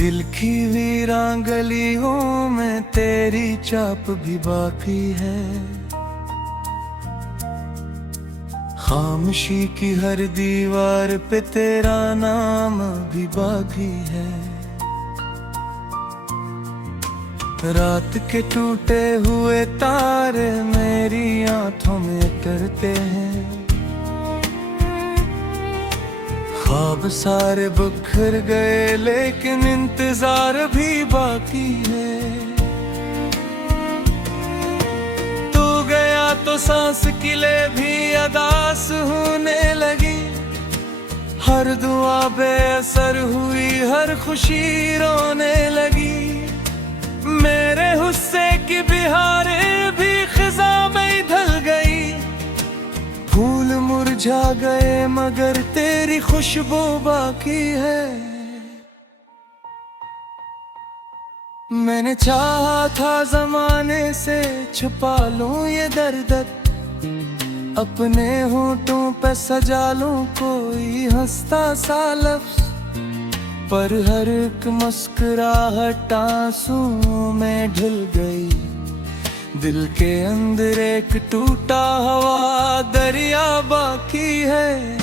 दिल की वीरान गलियों में तेरी चाप भी बाकी है। खामोशी की हर दीवार पे तेरा नाम भी बाकी है। रात के टूटे हुए तारे मेरी आंखों में उतरते हैं। ख्वाब सारे बिखर गए लेकिन इंतजार भी बाकी है। तू गया तो सांस किले भी अदास होने लगी। हर दुआ बेअसर हुई, हर खुशी रोने लगी। मेरे हुस्से की बिहारें भी खिज़ा में ढल गई। फूल मुरझा गए मगर तेरी खुशबू बाकी है। मैंने चाहा था ज़माने से छुपा लूं ये दर्द, अपने होंठों पे सजा लूं कोई हंसता सा लफ्ज़, पर हर एक मुस्कुराहट आंसुओं में ढल गई। दिल के अंदर एक टूटा हुआ दरिया बाकी है।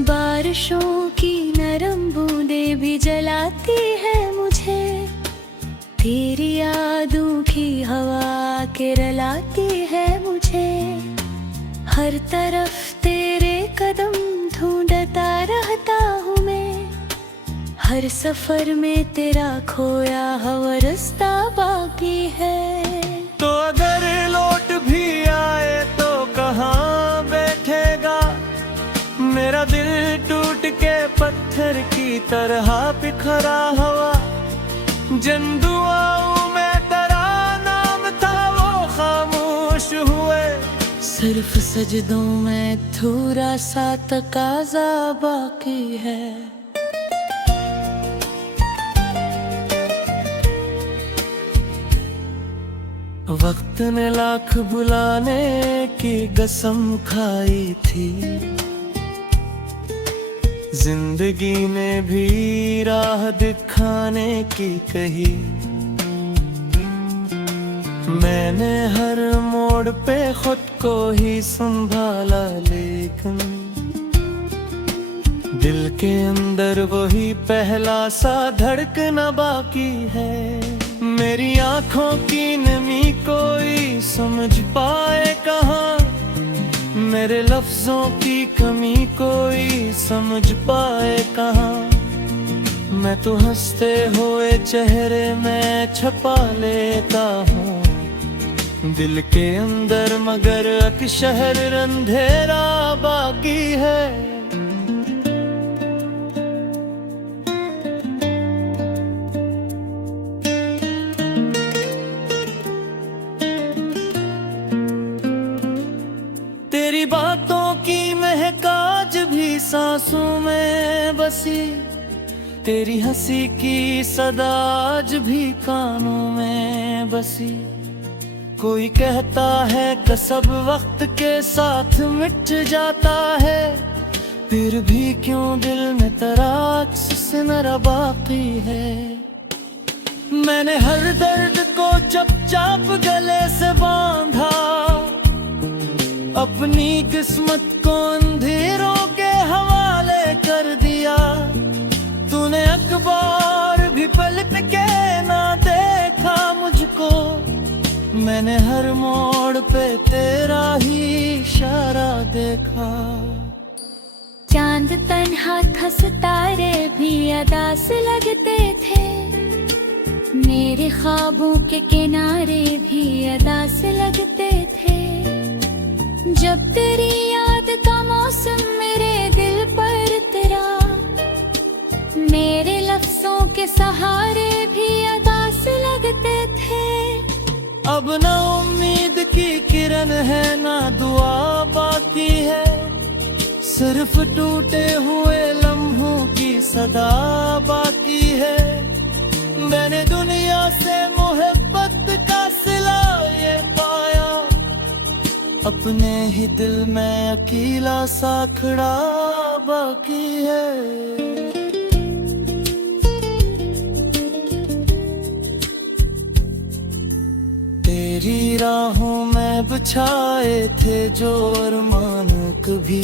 बारिशों की नरम बूंदें भी जलाती है मुझे। तेरी यादों की हवा के रलाती है मुझे। हर तरफ तेरे कदम ढूंढता रहता हूँ मैं। हर सफर में तेरा खोया हुआ रास्ता बाकी है। तो अगर लौट भी आए तो कहाँ बैठेगा? मेरा दिल टूट के पत्थर की तरह बिखरा हुआ। जिन दुआओं में तेरा नाम था वो खामोश हुए। सिर्फ सजदों में थोड़ा सा तकाजा बाकी है। वक्त ने लाख बुलाने की कसम खाई थी। जिंदगी ने भी राह दिखाने की कही। मैंने हर मोड़ पे खुद को ही संभाला लेकिन दिल के अंदर वही पहला सा धड़कना बाकी है। मेरी आंखों की नमी कोई समझ पाए कहाँ? मेरे लफ्जों की कमी कोई समझ पाए कहाँ? मैं तो हंसते हुए चेहरे में छुपा लेता हूँ दिल के अंदर, मगर एक शहर अंधेरा बाकी है। तेरी बातों की महक आज भी सांसों में बसी। तेरी हंसी की सदा आज भी कानों में बसी। कोई कहता है कि सब वक्त के साथ मिट जाता है, फिर भी क्यों दिल में तेरा अक्स सिमरा बाकी है। मैंने हर दर्द को चुपचाप गले से बांधा। अपनी किस्मत को अंधेरों के हवाले कर दिया। तूने अखबार भी पलट के ना देखा मुझको। मैंने हर मोड़ पे तेरा ही इशारा देखा। चांद तन्हा था, सितारे भी अदा से लगते थे। मेरे ख्वाबों के किनारे भी अदा से लगते थे। जब तेरी याद का मौसम मेरे दिल पर तेरा, मेरे लफ्जों के सहारे भी अदा से लगते थे। अब ना उम्मीद की किरण है ना दुआ बाकी है। सिर्फ टूटे हुए लम्हों की सदा बाकी है। मैंने दुनिया से मोहब्बत अपने ही दिल में अकेला सा खड़ा बाकी है। तेरी राहों में बिछाए थे जो अरमान कभी,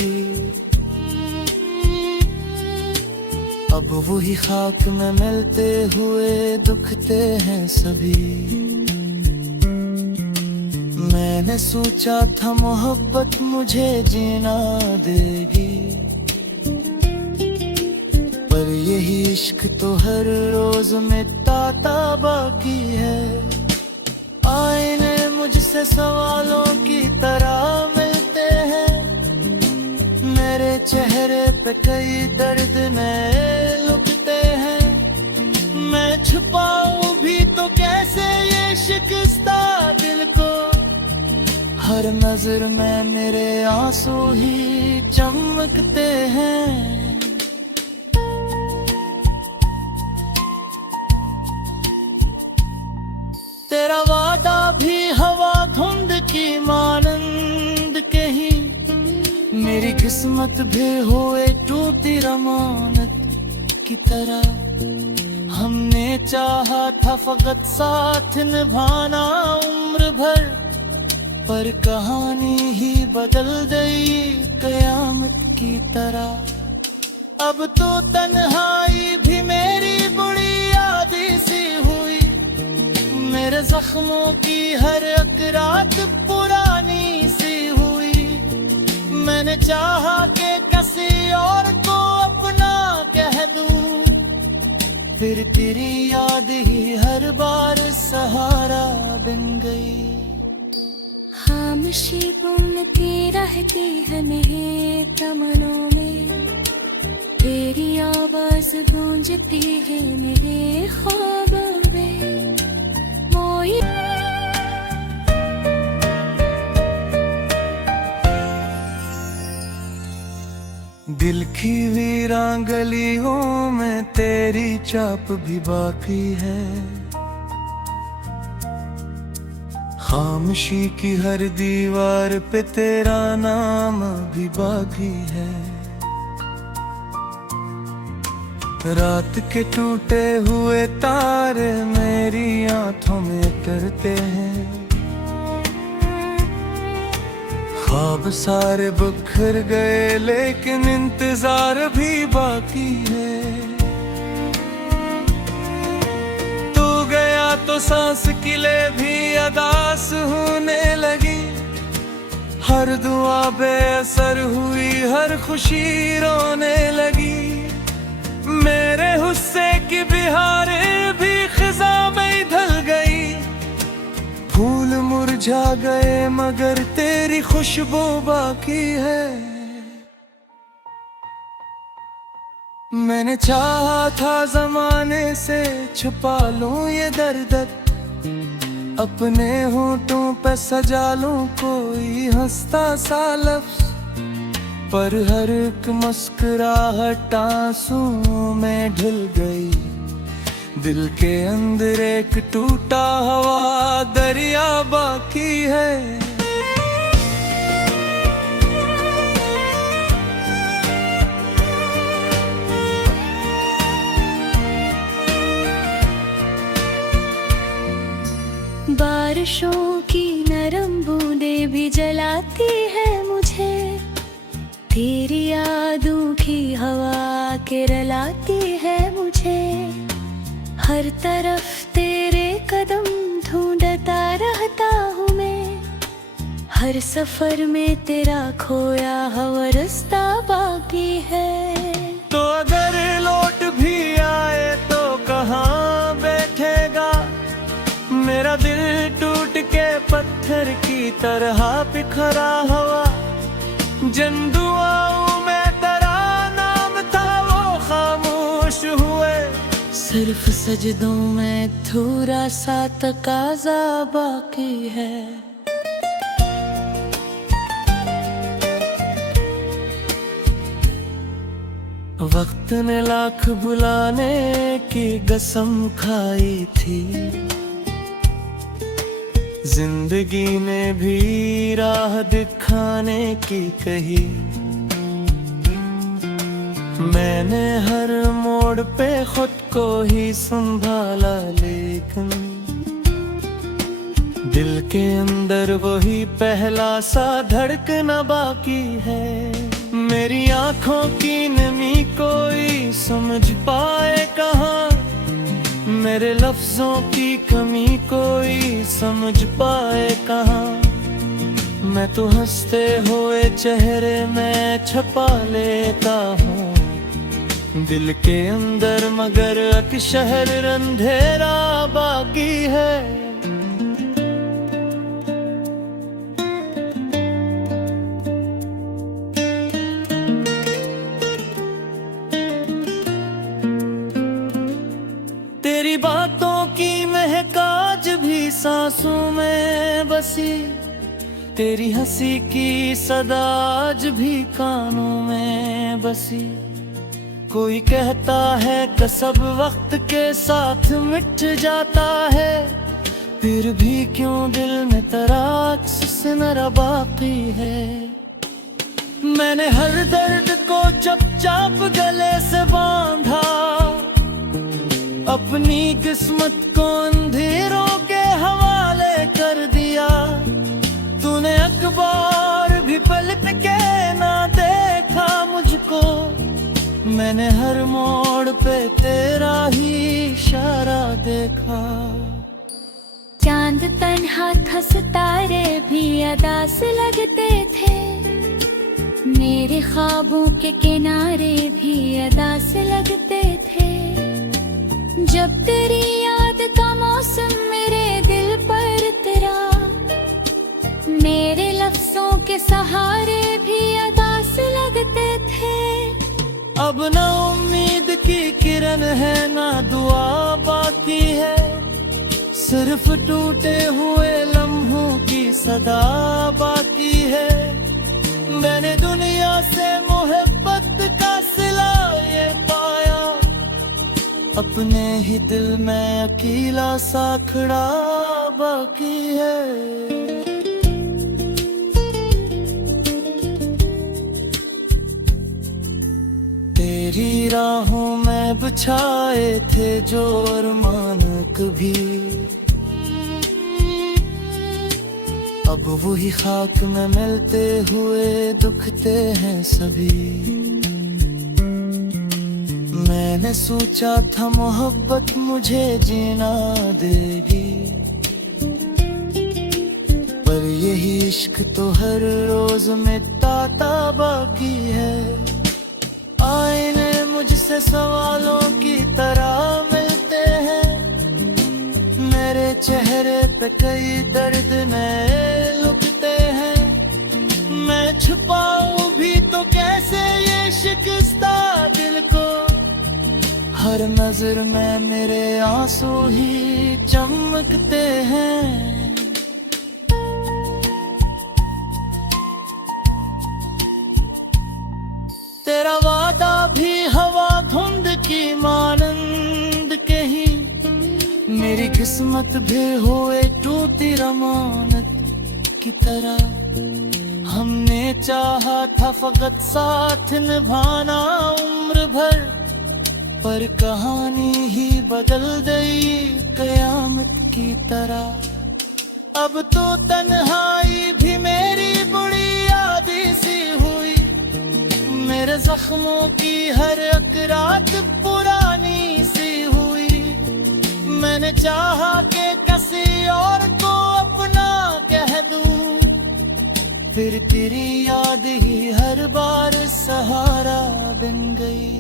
अब वही खाक में मिलते हुए दुखते हैं सभी। मैंने सोचा था मोहब्बत मुझे जीना देगी, पर यही इश्क तो हर रोज मिटाता बाकी है। आईने मुझसे सवालों की तरह मिलते हैं, मेरे चेहरे पे कई दर्द नए लुकते हैं। मैं छुपाऊं भी तो कैसे ये शिकस्ता दिल को, हर नजर में मेरे आंसू ही चमकते हैं। तेरा वादा भी हवा धुंध की मानंद कही, मेरी किस्मत भी हुए टूटी रमानत की तरह। हमने चाहा था फकत साथ निभाना उम्र भर, पर कहानी ही बदल गई कयामत की तरह। अब तो तन्हाई भी मेरी बुरी यादी सी हुई, मेरे जख्मों की हर एक रात पुरानी सी हुई। मैंने चाहा कि किसी और को अपना कह दूं, फिर तेरी याद ही हर बार सहारा बन गई। खामोशी बोलती रहती है मेरे तमन्नों में, तेरी आवाज गूंजती है मेरे ख्वाबों में। मोई दिल की वीरान गलियों में तेरी छाप भी बाकी है, खामोशी की हर दीवार पे तेरा नाम भी बाकी है। रात के टूटे हुए तारे मेरी आंखों में उतरते हैं, ख्वाब सारे बिखर गए लेकिन इंतजार भी बाकी है। तू गया तो सांस किले भी अदास होने लगी, हर दुआ बेअसर हुई, हर खुशी रोने लगी। मेरे हुस्से की बिहारें भी खिजा में ढल गई, फूल मुरझा गए मगर तेरी खुशबू बाकी है। मैंने चाहा था जमाने से छुपा लूं ये दर्द, अपने होंठों पे सजा लूं कोई हंसता सा लफ्ज, पर हर एक मुस्कुराहट आंसुओं में ढल गई। दिल के अंदर एक टूटा हुआ दरिया बाकी है। बारिशों की नरम बूंदें भी जलाती है मुझे, तेरी यादों की हवा के रलाती है मुझे। हर तरफ तेरे कदम ढूंढता रहता हूँ मैं, हर सफर में तेरा खोया हुआ रास्ता बाकी है। तो अगर लौट भी आए तो कहाँ बैठेगा, मेरा दिल टूट के पत्थर की तरह बिखरा हुआ। जंदुआओं में तेरा नाम था वो खामोश हुए, सिर्फ सजदों में थोड़ा सा तकाजा बाकी है। वक्त ने लाख बुलाने की कसम खाई थी, जिंदगी ने भी राह दिखाने की कही, मैंने हर मोड़ पे खुद को ही संभाला, लेकिन दिल के अंदर वही पहला सा धड़कना बाकी है। मेरी आंखों की नमी कोई समझ पाए कहाँ, मेरे लफ्जों की कमी कोई समझ पाए कहाँ। मैं तो हंसते हुए चेहरे में छुपा लेता हूँ दिल के अंदर, मगर अक्सर अंधेरा बाकी है। तेरी बातों की महक आज भी सांसों में बसी, तेरी हंसी की सदा आज भी कानों में बसी। कोई कहता है कि सब वक्त के साथ मिट जाता है, फिर भी क्यों दिल में तेरा अक्स सिनरा बाकी है। मैंने हर दर्द को चुपचाप गले से बांधा, अपनी किस्मत को अंधेरों के हवाले कर दिया। तूने अखबार भी पलट के ना देखा मुझको, मैंने हर मोड़ पे तेरा ही इशारा देखा। चांद तन्हा था, सितारे भी अदास लगते थे, मेरे ख्वाबों के किनारे भी अदास लगते थे। जब तेरी याद का मौसम मेरे दिल पर तेरा, मेरे लफ्जों के सहारे भी अदास लगते थे। अब ना उम्मीद की किरण है ना दुआ बाकी है, सिर्फ टूटे हुए लम्हों की सदा बाकी है। मैंने दुनिया से मोहब्बत का सिला ये पाया, अपने ही दिल में अकेला सा खड़ा बाकी है। तेरी राहों में बिछाए थे जो अरमान कभी, अब वही खाक में मिलते हुए दुखते हैं सभी। मैंने सोचा था मोहब्बत मुझे जीना देगी, पर यही इश्क तो हर रोज मिटाता बाकी है। आईने मुझसे सवालों की तरह मिलते हैं, मेरे चेहरे पे कई दर्द नए लुकते हैं। मैं छुपाऊं भी तो कैसे ये शिकस्ता दिल को, हर नजर में मेरे आंसू ही चमकते हैं। तेरा वादा भी हवा धुंध की मानंद कही, मेरी किस्मत भी हुए टूटी रमानत की तरह। हमने चाहा था फकत साथ निभाना उम्र भर, पर कहानी ही बदल गई कयामत की तरह। अब तो तन्हाई भी मेरी बुरी यादी सी हुई, मेरे जख्मों की हर एक रात पुरानी सी हुई। मैंने चाहा कि किसी और को अपना कह दूं, फिर तेरी याद ही हर बार सहारा बन गई।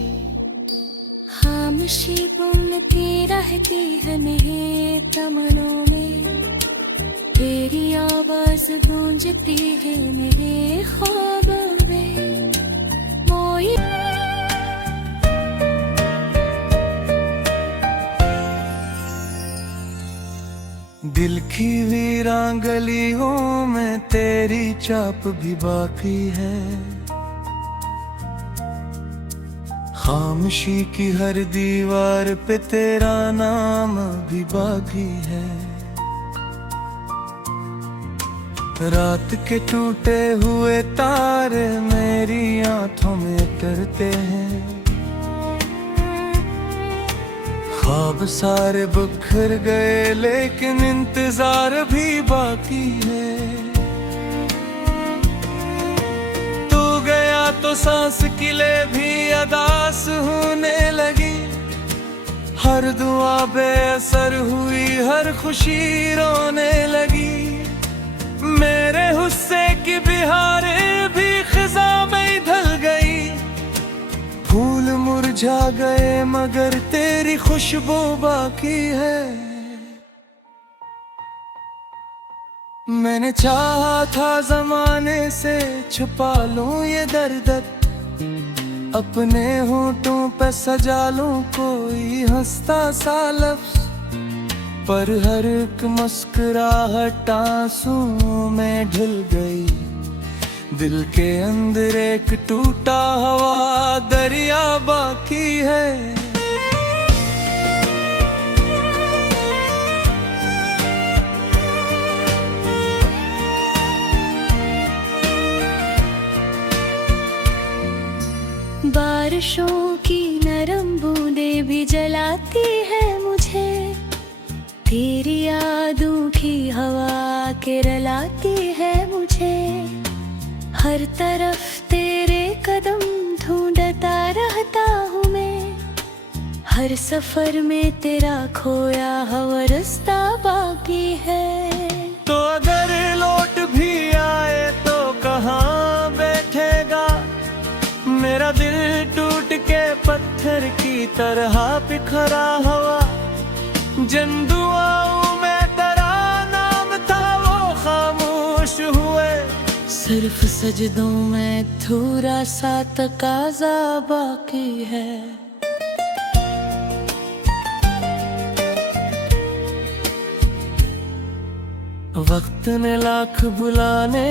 खामोशी बुनती रहती है मेरे तमनों में, तेरी आवाज गूंजती है मेरे ख्वाबों में। मोई दिल की वीरान गलियों में तेरी छाप भी बाकी है, खामोशी की हर दीवार पे तेरा नाम भी बाकी है। रात के टूटे हुए तारे मेरी आंखों में उतरते हैं, ख्वाब सारे बिखर गए लेकिन इंतजार भी बाकी है। तू गया तो सांस किले भी अदास होने लगी, हर दुआ बेअसर हुई, हर खुशी रोने लगी। मेरे गुस्से की बिहारें भी खिज़ा में ढल गई, फूल मुरझा गए मगर तेरी खुशबू बाकी है। मैंने चाहा था जमाने से छुपा लूं ये दर्द, अपने होंठों पे सजा लूं कोई हंसता सा लफ्ज़, पर हर एक मुस्कुराहट आंसुओं में ढल गई। दिल के अंदर एक टूटा हुआ दरिया बाकी है। बारिशों की नरम बूंदें भी जलाती है मुझे, तेरी यादों की हवा के रलाती है मुझे। हर तरफ तेरे कदम ढूंढता रहता हूँ मैं, हर सफर में तेरा खोया हुआ रास्ता बाकी है। तो अगर लौट भी आए तो कहाँ बैठेगा, मेरा दिल टूट के पत्थर की तरह बिखरा हुआ। जिन दुआओं में तेरा नाम था वो खामोश हुए, सिर्फ सजदों में थोड़ा सा तकाजा बाकी है। वक्त ने लाख बुलाने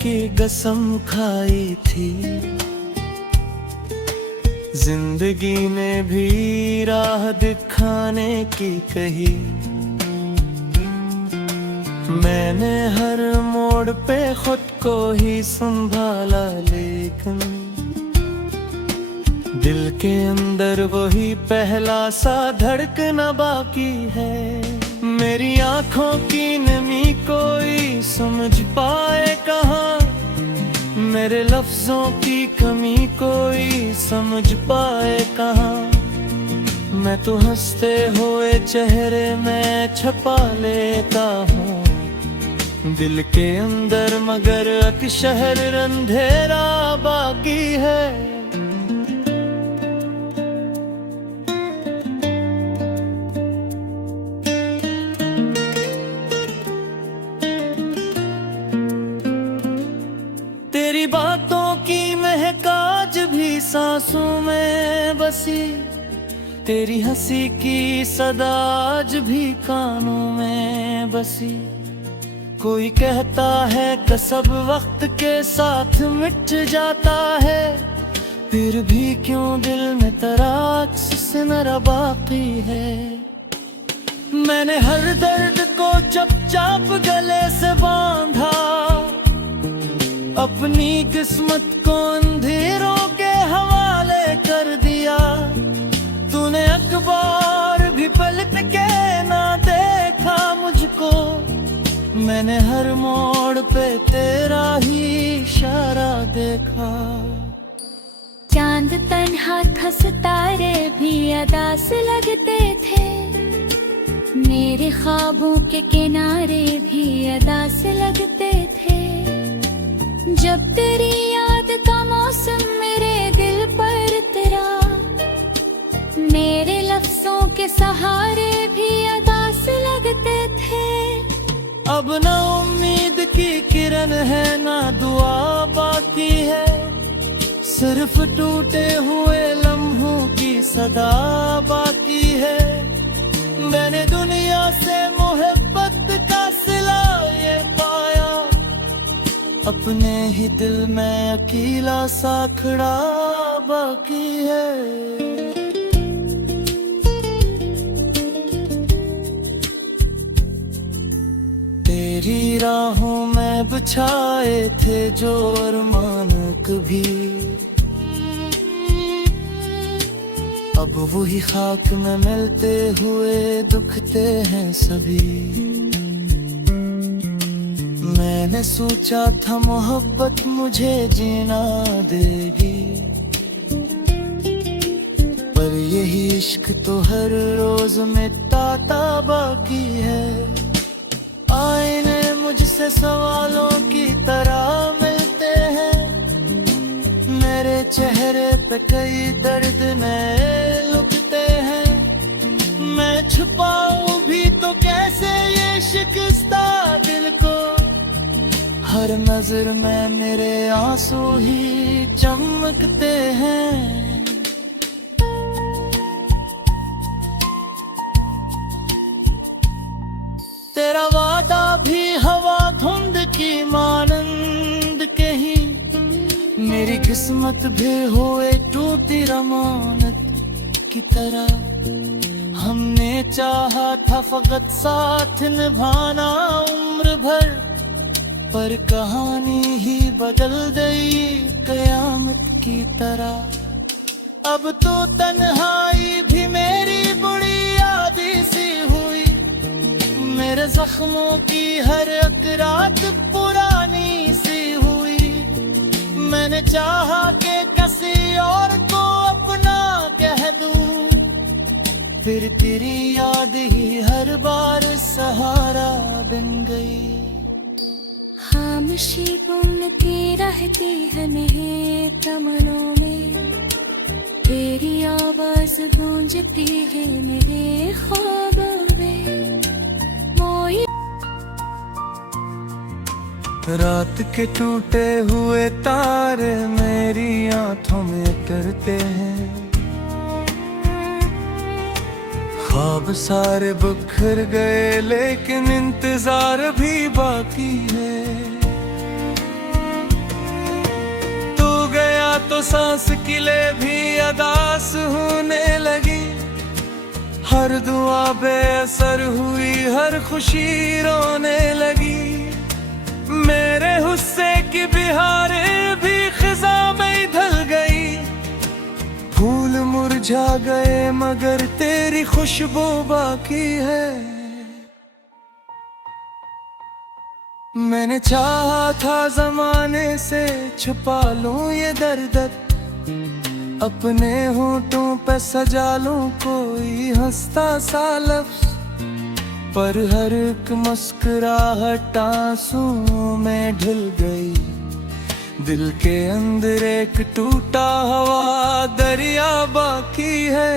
की कसम खाई थी, जिंदगी ने भी राह दिखाने की कही। मैंने हर मोड़ पे खुद को ही संभाला, लेकिन दिल के अंदर वही पहला सा धड़कना बाकी है। मेरी आंखों की नमी कोई समझ पाए कहाँ, मेरे लफ्जों की कमी कोई समझ पाए कहाँ। मैं तो हंसते हुए चेहरे में छुपा लेता हूँ दिल के अंदर, मगर एक शहर अंधेरा बाकी है। तेरी बातों की महक आज भी सांसों में बसी, तेरी हंसी की सदा आज भी कानों में बसी। कोई कहता है कि सब वक्त के साथ मिट जाता है, फिर भी क्यों दिल में तेरा अक्स सिमरा बाकी है। मैंने हर दर्द को चुपचाप गले से बांधा, अपनी किस्मत को अंधेरों के हवाले कर दिया। तूने अखबार भी पलट के ना देखा मुझको, मैंने हर मोड़ पे तेरा ही इशारा देखा। चांद तन्हा था, सितारे भी अदास लगते थे, मेरे ख्वाबों के किनारे भी अदास लगते थे। जब तेरी याद का मौसम मेरे दिल पर तेरा, मेरे लफ्जों के सहारे भी अदास लगते थे। अब ना उम्मीद की किरण है ना दुआ बाकी है, सिर्फ टूटे हुए लम्हों की सदा बाकी है। मैंने दुनिया से मोहब्बत का सिला ये पाया, अपने ही दिल में अकेला सा खड़ा बाकी है। तेरी राहों में में बिछाए थे जो अरमान कभी, अब वही खाक में मिलते हुए दुखते हैं सभी। मैंने सोचा था मोहब्बत मुझे जीना देगी, पर यही इश्क तो हर रोज मिटाता बाकी है। आईने मुझसे सवालों की तरह मिलते हैं, मेरे चेहरे पे कई दर्द नए लुकते हैं। मैं छुपाऊं भी तो कैसे ये शिकस्ता दिल को, हर नजर में मेरे आंसू ही चमकते हैं। तेरा वादा भी हवा धुंध की मानंद कही, मेरी किस्मत भी हुए टूटी रमानत की तरह। हमने चाहा था फकत साथ निभाना उम्र भर, पर कहानी ही बदल गई कयामत की तरह। अब तो तन्हाई भी मेरी बुरी यादी सी हुई, मेरे जख्मों की हर एक रात पुरानी सी हुई। मैंने चाहा कि किसी और को अपना कह दूं, फिर तेरी याद ही हर बार सहारा बन गई। खामोशी बुनती रहती है मेरे तमनों में, तेरी आवाज गूंजती है मेरे ख्वाबों में। मोई रात के टूटे हुए तारे मेरी आंखों में उतरते हैं, ख्वाब सारे बिखर गए लेकिन इंतजार भी बाकी है। तू गया तो सांस किले भी अदास होने लगी, हर दुआ बेअसर हुई, हर खुशी रोने लगी। मेरे हुस्से की बिहारें भी खिज़ा में ढल गई, फूल मुरझा गए मगर तेरी खुशबू बाकी है। मैंने चाहा था ज़माने से छुपा लूं ये दर्द, अपने होंठों पे सजा लूं कोई हंसता सा लफ्ज़, पर हर एक मुस्कुराहट आंसुओं में ढल गई। दिल के अंदर एक टूटा हुआ दरिया बाकी है।